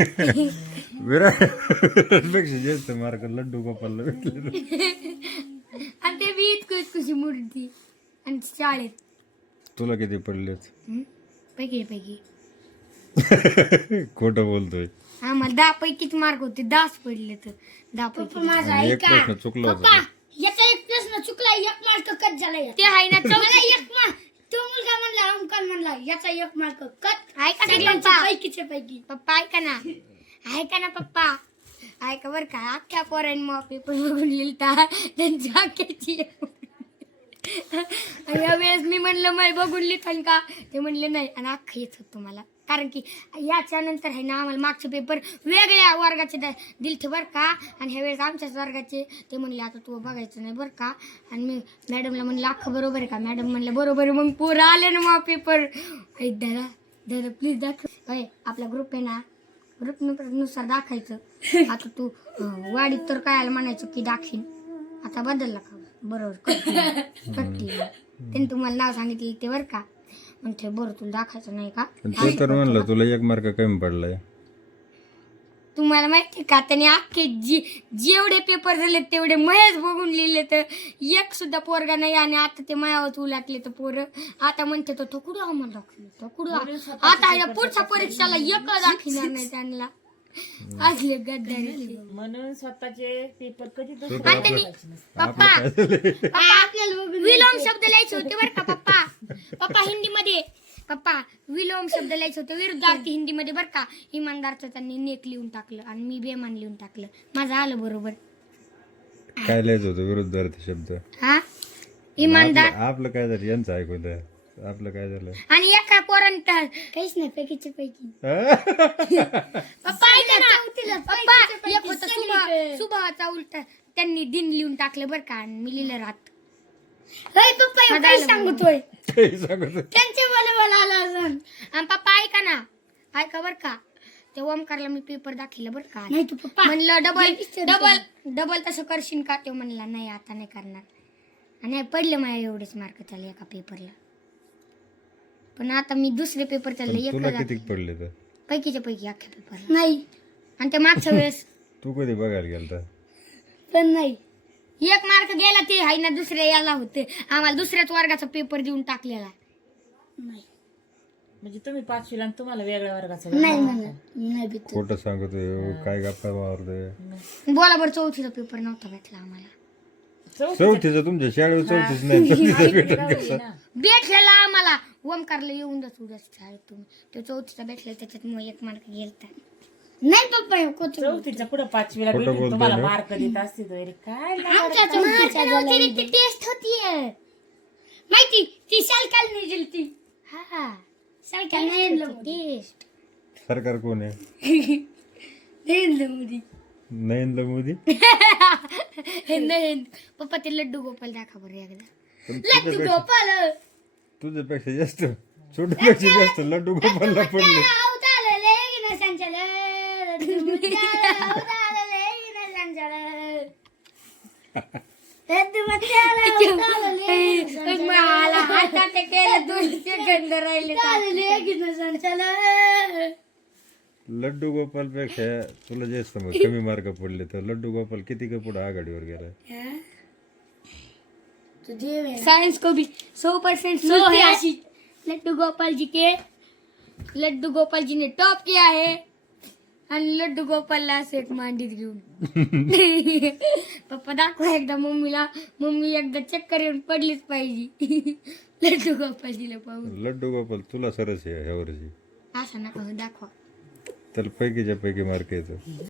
विराट विराटपेक्षा जास्त मार्क लड्डू गोपालला भेटले आणि ते बी इतकं इतकशी मूर्ती आणि शाळेत. तुला किती पडलेत? हं? पैकी पैकी. खोटं बोलतोय. आम्हाला दहा पैकीच मार्क होते दहाच पडले तर. दहा पैकी आणि एक प्रश्न चुकला होता. याचा एक प्रश्न चुकला एक मार्क कट झाला. ते आहे ना मला चौथी एक मार्क तो मुलगा म्हणला म्हणला याचा एक मार्क कट. ऐका ना सगळ्यांच्या पप्पा. पैकीचे पैकी. पप्पा ऐका ना. ऐका ना पप्पा. ऐका बर का अख्ख्या पोरांनी मग पेपर बघून लिहिलता त्यांच्या अख्ख्याची आणि या वेळेस मी म्हणलं मला बघून लिहितान का? ते म्हणले नाही. आणि अख्खं येत होतं मला कारण की याच्या नंतर आहे ना आम्हाला मागचे पेपर वेगळ्या वर्गाचे द- दिलते बरं का. आणि ह्या वेळेस आमच्याच वर्गाचे. ते म्हणले आता तू बघायचं नाही बरं का. आणि मी मॅडमला म्हणलं अख्खं बरोबर आहे का? मॅडम म्हणलं बरोबर आहे. मग पोरं आले ना मग पेपर ऐक दादा दादा प्लीज दाखव. अय आपला ग्रुप आहे ना ग्रुपनुसार दाखायचं आता तू वाडीत तर काय आलं म्हणायचं की दाखीन आता बदलला का? बरोबर त्यांनी तुम्हाला नाव सांगितलं ते बरं का. म्हणते बरं तुला दाखायचं नाही का? पण ते तर म्हणलं तुला एक मार्क कमी पडलाय. तुम्हाला माहिती का त्यांनी अख्खे जी जेवढे पेपर झाले तेवढे महेच बघून लिहिले तर एक सुद्धा पोरगा नाही आणि आता ते मायावरच उलाटले तर पोरं. आता म्हणते तो कुठं आम्हाला दाखवलं? तो कुठं आता या पुढच्या परीक्षेला एक दाखवणार नाही त्यांना. असले गद्दारी म्हणून स्वतःचे पेपर कधी पप्पा पप्पा विलोम शब्द लिहायचे होते बरं का? पप्पा पप्पा हिंदीमध्ये. पप्पा विलोम शब्द लिहायचे होते विरुद्धार्थी हिंदीमध्ये बरं का. इमानदारचं त्यांनी नेक लिहून टाकलं आणि मी बेमान लिहून टाकलं. माझं आलं बरोबर. काय लिहायचं होतं? विरुद्धार्थी शब्द. हा? इमानदार. आपलं आपलं काय झालं? यांचं ऐकलं आपलं काय झालं? आणि एका पोरांत काहीच नाही पैकीचे पैकी. पप्पा ऐका ना. पप्पा एक होतं सुभा सुभाचा उलट त्यांनी दिन लिहून टाकलं बरं का. आणि मी लिहिलं रात. होय पप्पा हे सांगतोय? ते सांगत होते. त्यांचे मला आलं अजून. आणि पप्पा ऐका ना. ऐका बरं का. ते ओमकारला मी पेपर दाखवलं बरं का. नाही तू पप्पा म्हणलं डबल डबल डबल तसं करशील का? ते म्हणला नाही आता नाही करणार. आणि पडले माझ्या एवढेच मार्क त्याला एका पेपरला पण आता मी दुसरे पेपर त्याला तुला एक किती पडले तर? पैकीच्या पैकी अख्ख्या पेपरला नाही. आणि ते मागच्या वेळेस तू कधी बघायला गेलता? पण नाही. एक मार्क गेला ते आहे ना दुसऱ्या याला होते. आम्हाला दुसऱ्याच वर्गाचा पेपर देऊन टाकलेला. नाही. म्हणजे तुम्ही पाचवीला आणि तुम्हाला वेगळ्या वर्गाचा नाही म्हणलं नाही भीती खोटं सांगतोय. काय गप्पा बोला बरं चौथीचा पेपर नव्हता भेटला आम्हाला. चौथीचं तुमच्या शाळेवर चौथीच नाही. भेटलेला आम्हाला. ओमकारला येऊन जात उद्या शाळेत तुम्ही तो चौथीचा भेटला त्याच्यात मग एक मार्क गेलता. नाही पप्पा कोचर चौथीच्या कुठं पाचवीला खोटं भेटेल बोलतोय तुम्हाला ना? मार्क देत असते काय आमच्या चौथीच्या टेस्ट होतीये माहिती ती सायकल नाही गेलती हा सायकल नाही टेस्ट सरकार कोण आहे? आणलं मोदी. नरेंद्र मोदी? हिंद हिंद पप्पा ते लड्डू गोपाल दाखवा बरं एकदा. पण लड्डू तुझ्यापेक्षा गोपाल. तुझ्यापेक्षा जास्त छोटूपेक्षा जास्त लड्डू गोपालला पडले. राहिले लड्डू गोपाल पेक्षा तुला जास्त मग कमी मार्क पडले तर लड्डू गोपाल किती का पुढे आघाडीवर गेला साइंस को भी सौ परसेंट सो है। लड्डू गोपाल जी के लड्डू गोपाल जी ने टॉप किया है आणि लड्डू गोपालला असं एक मांडीत घेऊन. पप्पा दाखवा एकदा मम्मीला. मम्मी एकदा चक्कर येऊन पडलीच पाहिजे. लड्डू गोपालजीला पाहून. लड्डू गोपाल तुला सरस आहे ह्या वर्षी. असं नका हो, दाखवा. तर पैकीच्या पैकी मार्क येतो.